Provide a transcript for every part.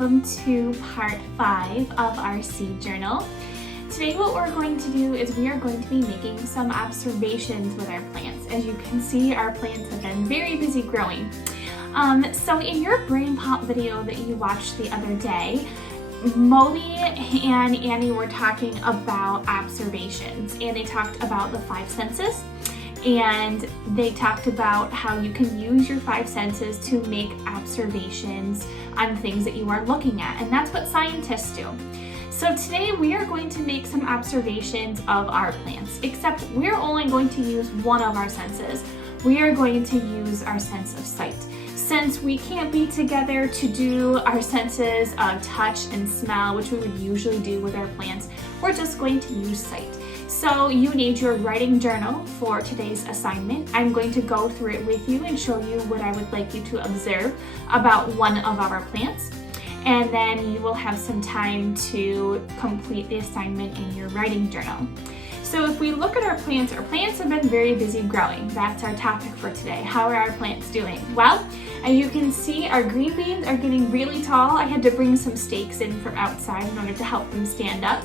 welcome to part 5 of our seed journal. Today what we're going to do is we are going to be making some observations with our plants. As you can see, our plants have been very busy growing. So in your brain pop video that you watched the other day, Moby and Annie were talking about observations, and they talked about the 5 senses. And they talked about how you can use your 5 senses to make observations on things that you are looking at. And that's what scientists do. So today we are going to make some observations of our plants, except we're only going to use one of our senses. We are going to use our sense of sight. Since we can't be together to do our senses of touch and smell, which we would usually do with our plants, we're just going to use sight. So you need your writing journal for today's assignment. I'm going to go through it with you and show you what I would like you to observe about one of our plants. And then you will have some time to complete the assignment in your writing journal. So if we look at our plants have been very busy growing. That's our topic for today. How are our plants doing? Well, as you can see, our green beans are getting really tall. I had to bring some stakes in from outside in order to help them stand up.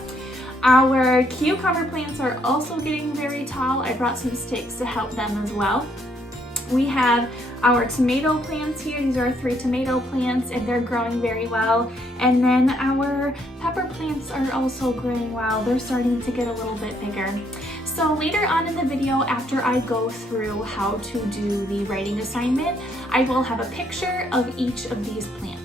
Our cucumber plants are also getting very tall. I brought some stakes to help them as well. We have our tomato plants here. These are our 3 tomato plants, and they're growing very well. And then our pepper plants are also growing well. They're starting to get a little bit bigger. So later on in the video, after I go through how to do the writing assignment, I will have a picture of each of these plants.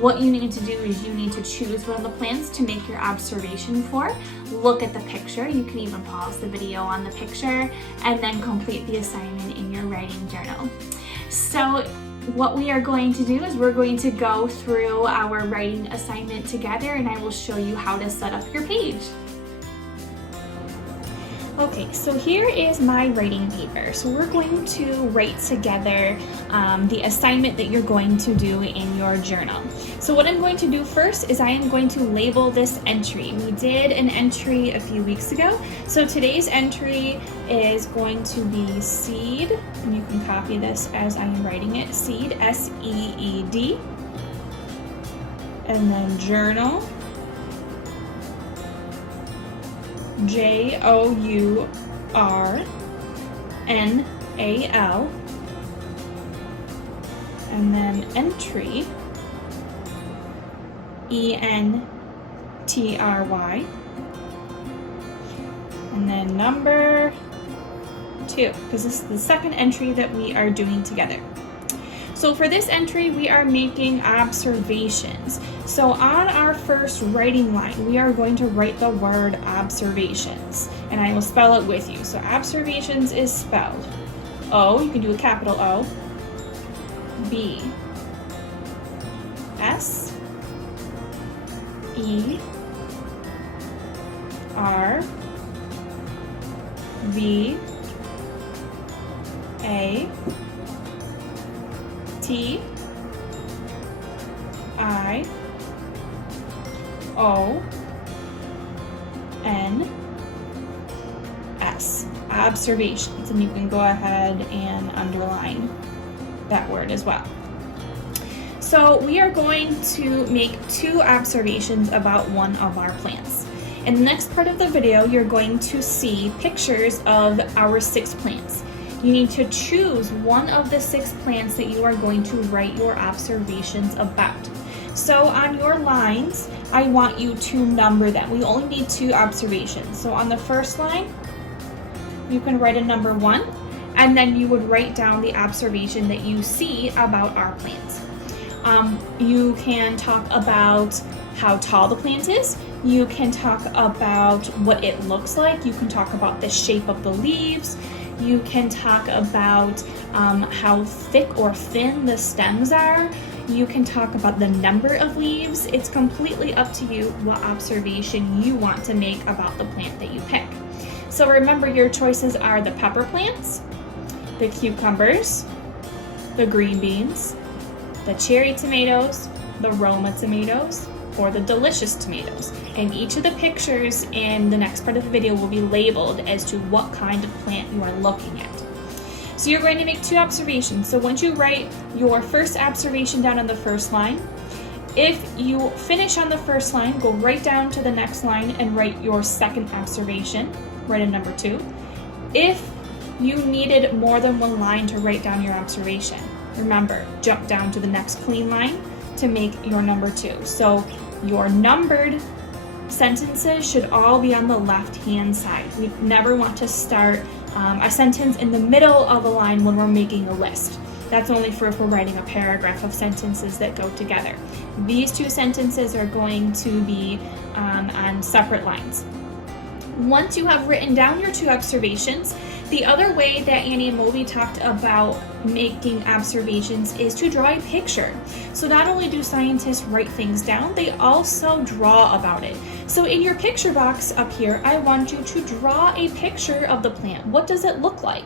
What you need to do is you need to choose one of the plants to make your observation for. Look at the picture. You can even pause the video on the picture and then complete the assignment in your writing journal. So what we are going to do is we're going to go through our writing assignment together, and I will show you how to set up your page. Okay, so here is my writing paper. So we're going to write together the assignment that you're going to do in your journal. So what I'm going to do first is I am going to label this entry. We did an entry a few weeks ago. So today's entry is going to be seed, and you can copy this as I am writing it, seed, S-E-E-D, and then journal, Journal, and then entry, E-N-T-R-Y, and then number 2, because this is the second entry that we are doing together. So for this entry, we are making observations. So on our first writing line, we are going to write the word observations, and I will spell it with you. So observations is spelled O, you can do a capital O, B, S, E, R, V, A, T, I, O, N, S. Observations, and you can go ahead and underline that word as well. So we are going to make 2 observations about one of our plants. In the next part of the video, you're going to see pictures of our 6 plants. You need to choose one of the 6 plants that you are going to write your observations about. So on your lines, I want you to number them. We only need 2 observations. So on the first line, you can write a number 1, and then you would write down the observation that you see about our plants. You can talk about how tall the plant is. You can talk about what it looks like. You can talk about the shape of the leaves. You can talk about how thick or thin the stems are. You can talk about the number of leaves. It's completely up to you what observation you want to make about the plant that you pick. So remember, your choices are the pepper plants, the cucumbers, the green beans, the cherry tomatoes, the Roma tomatoes, or the delicious tomatoes. And each of the pictures in the next part of the video will be labeled as to what kind of plant you are looking at. So you're going to make 2 observations. So once you write your first observation down on the first line, If you finish on the first line, go right down to the next line and write your second observation, write a number 2. If you needed more than one line to write down your observation, remember, jump down to the next clean line to make your number 2. So your numbered sentences should all be on the left-hand side. We never want to start a sentence in the middle of a line when we're making a list. That's only for if we're writing a paragraph of sentences that go together. These 2 sentences are going to be on separate lines. Once you have written down your 2 observations, the other way that Annie and Moby talked about making observations is to draw a picture. So not only do scientists write things down, they also draw about it. So in your picture box up here, I want you to draw a picture of the plant. What does it look like?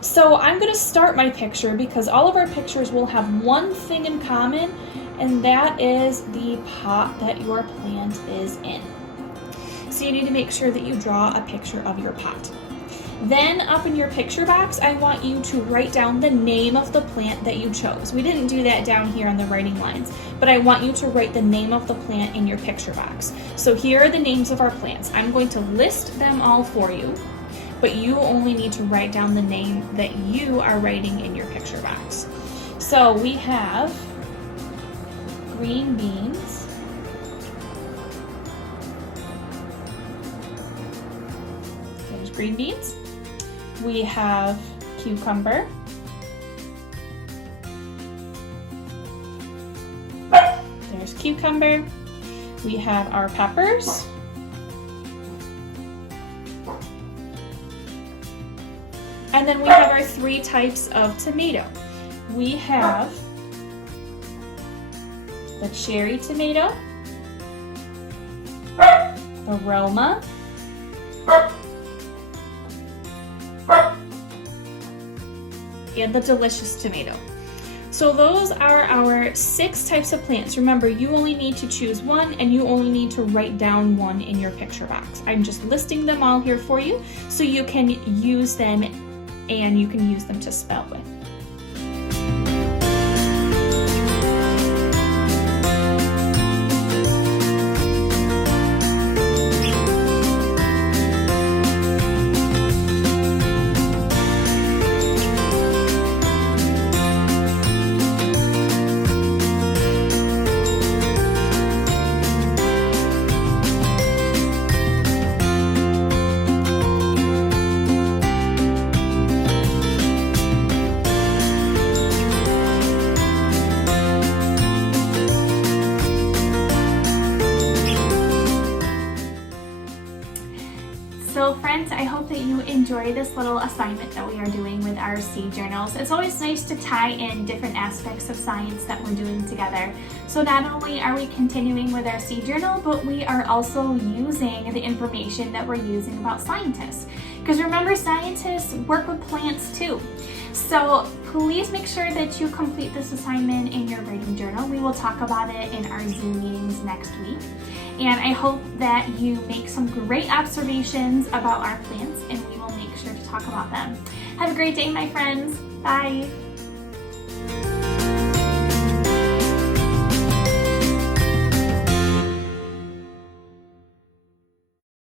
So I'm going to start my picture because all of our pictures will have one thing in common, and that is the pot that your plant is in. So you need to make sure that you draw a picture of your pot. Then up in your picture box, I want you to write down the name of the plant that you chose. We didn't do that down here on the writing lines, but I want you to write the name of the plant in your picture box. So here are the names of our plants. I'm going to list them all for you, but you only need to write down the name that you are writing in your picture box. So we have green beans, there's green beans. We have cucumber, there's cucumber. We have our peppers, and then we have our 3 types of tomato. We have the cherry tomato, the Roma, and the delicious tomato. So those are our 6 types of plants. Remember, you only need to choose one and you only need to write down one in your picture box. I'm just listing them all here for you so you can use them and you can use them to spell with. So friends, I hope that you enjoy this little assignment that we are doing with our seed journals. It's always nice to tie in different aspects of science that we're doing together. So not only are we continuing with our seed journal, but we are also using the information that we're using about scientists. Because remember, scientists work with plants too. So please make sure that you complete this assignment in your writing journal. We will talk about it in our Zoom meetings next week. And I hope that you make some great observations about our plants and we will make sure to talk about them. Have a great day, my friends. Bye.